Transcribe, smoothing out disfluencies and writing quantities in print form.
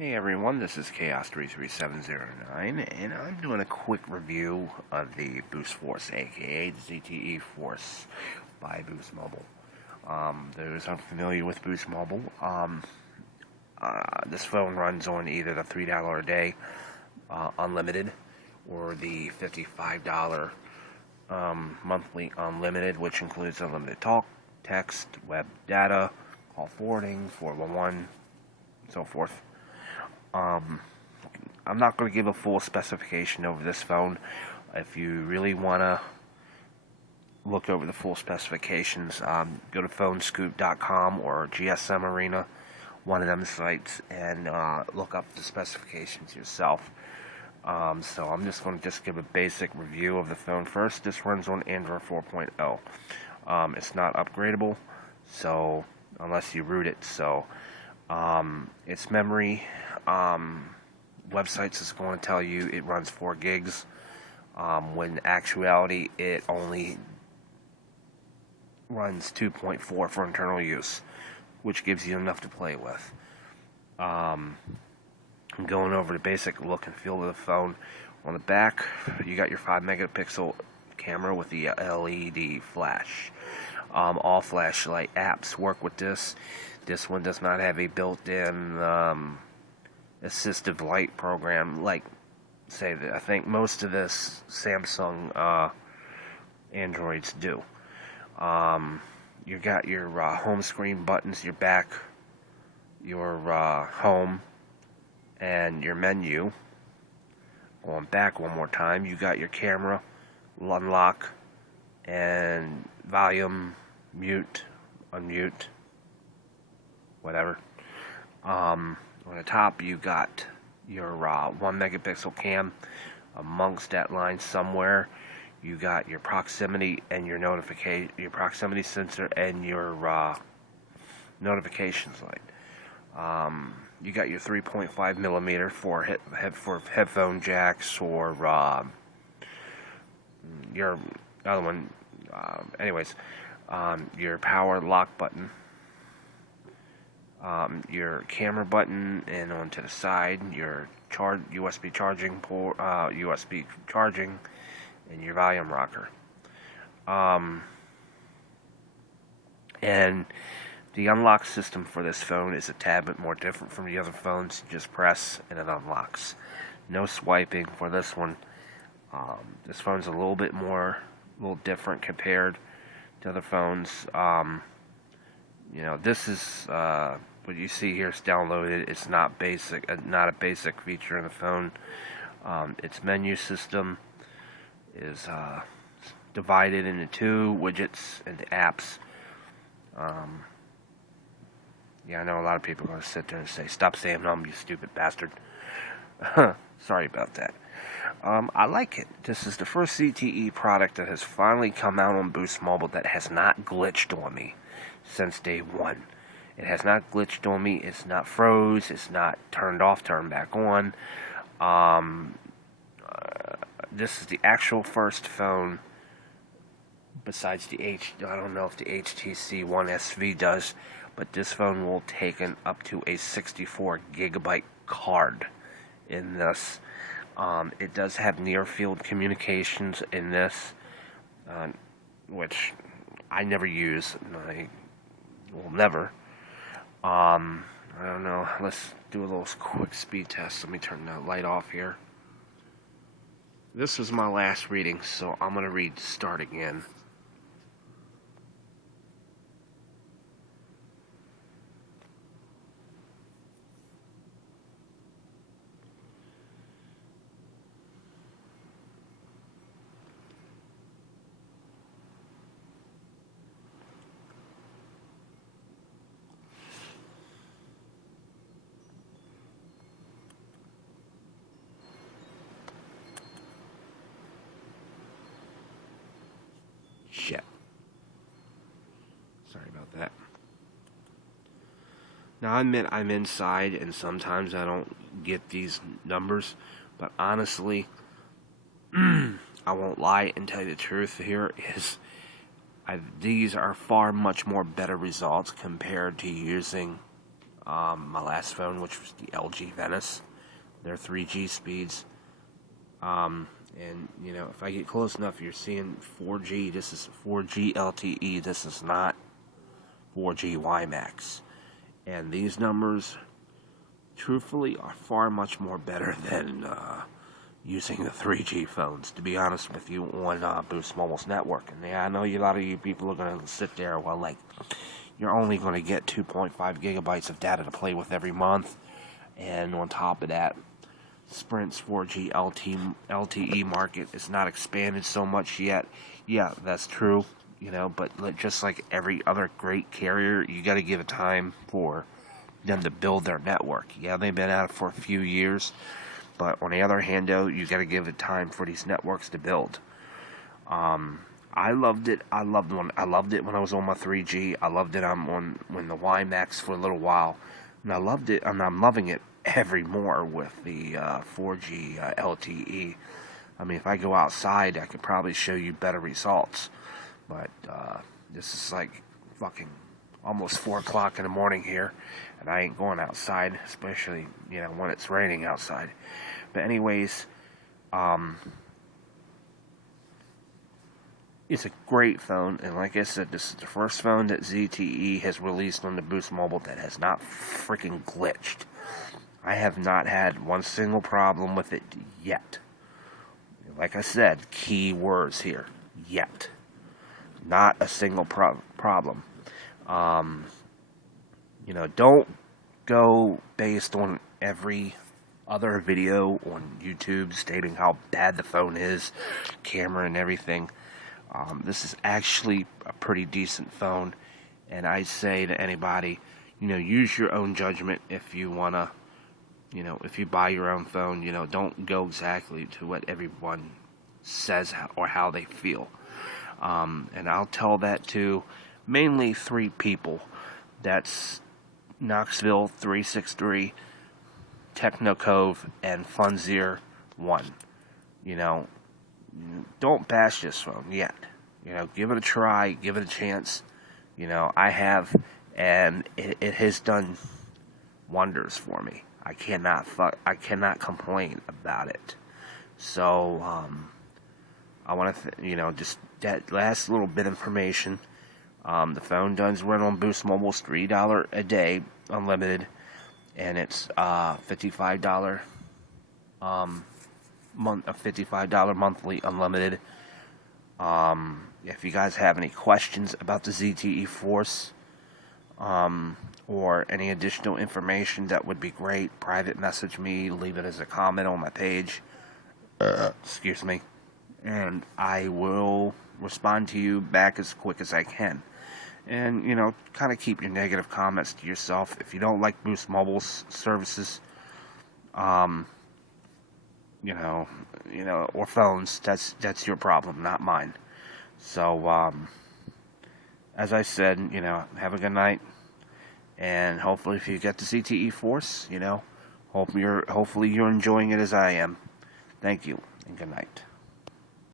Hey everyone, this is Chaos33709, and I'm doing a quick review of the Boost Force, aka the ZTE Force by Boost Mobile. Those unfamiliar with Boost Mobile, this phone runs on either the $3 a day unlimited or the $55 monthly unlimited, which includes unlimited talk, text, web data, call forwarding, 411, and so forth. I'm not going to give a full specification over this phone. If you really want to look over the full specifications, go to phonescoop.com or GSM Arena, one of them sites, and look up the specifications yourself. So I'm just going to give a basic review of the phone first. This runs on Android 4.0. It's not upgradable, so unless you root it. So its memory, websites is going to tell you it runs 4 gigs. When in actuality it only runs 2.4 for internal use, which gives you enough to play with. I'm going over the basic look and feel of the phone. On the back, you got your 5 megapixel camera with the LED flash. All flashlight apps work with this. This one does not have a built-in assistive light program like, say, I think most of this Samsung Androids do. You got your home screen buttons, your back, your home, and your menu. Going back one more time, you got your camera, unlock, and volume, mute, unmute, whatever. On the top, you got your 1 megapixel cam. Amongst that line somewhere, you got your proximity and your proximity sensor and your notifications light. You got your 3.5 millimeter for headphone jacks, or your other one. Your power lock button. Your camera button, and on to the side, your USB charging port, USB charging, and your volume rocker. And the unlock system for this phone is a tad bit more different from the other phones. You just press and it unlocks. No swiping for this one. This phone's a little different compared to other phones. This is what you see here is downloaded. It's not not a basic feature in the phone. Its menu system is divided into 2 widgets and apps. I know a lot of people are going to sit there and say, "Stop saying you stupid bastard." Sorry about that. I like it. This is the first ZTE product that has finally come out on Boost Mobile that has not glitched on me since day one. It has not glitched on me. It's not froze. It's not turned off, turned back on. This is the actual first phone, besides I don't know if the HTC One SV does, but this phone will take up to a 64 gigabyte card in this. It does have near field communications in this, which I never use, and I will never. I don't know. Let's do a little quick speed test. Let me turn the light off here. This was my last reading, so I'm going to read start again. Shit. Sorry about that. Now, I admit I'm inside, and sometimes I don't get these numbers, but honestly, I won't lie and tell you the truth. Here is, these are much more better results compared to using My last phone, which was the LG Venice, their 3G speeds. And you know, if I get close enough, you're seeing 4G. This is 4G LTE. This is not 4G WiMAX. And these numbers, truthfully, are far much more better than using the 3G phones, to be honest with you, on Boost Mobile's network. And yeah, I know a lot of you people are going to sit there, well, like, you're only going to get 2.5 gigabytes of data to play with every month. And on top of that, Sprint's 4G LTE market is not expanded so much yet. Yeah, that's true, you know, but just like every other great carrier, you got to give it time for them to build their network. Yeah, they've been at it for a few years, but on the other hand, though, you got to give it time for these networks to build. I loved it. I loved it when I was on my 3G. I loved it when the WiMAX for a little while, and I loved it, and I'm loving it every more with the 4G LTE. I mean, if I go outside, I could probably show you better results. But this is like fucking almost 4 o'clock in the morning here, and I ain't going outside, especially, you know, when it's raining outside. But anyways, it's a great phone, and like I said, this is the first phone that ZTE has released on the Boost Mobile that has not freaking glitched. I have not had one single problem with it yet. Like I said, key words here, yet. Not a single problem. You know, don't go based on every other video on YouTube stating how bad the phone is, camera and everything. This is actually a pretty decent phone, and I say to anybody, you know, use your own judgment if you want to, you know, if you buy your own phone, you know, don't go exactly to what everyone says or how they feel. And I'll tell that to mainly 3 people. That's Knoxville 363, Techno Cove, and Funzier1. You know, don't bash this phone yet. You know, give it a try, give it a chance. You know, I have, and it has done wonders for me. I cannot complain about it. So, I want to, you know, just that last little bit of information. The phone does run on Boost Mobile's $3 a day unlimited, and it's $55 $55 monthly unlimited. If you guys have any questions about the ZTE Force, or any additional information, that would be great. Private message me, leave it as a comment on my page. Excuse me. And I will respond to you back as quick as I can. And, you know, kind of keep your negative comments to yourself. If you don't like Boost Mobile's services, you know, or phones, that's your problem, not mine. So, as I said, you know, have a good night. And hopefully if you get the ZTE Force, you know, hopefully you're enjoying it as I am. Thank you, and good night.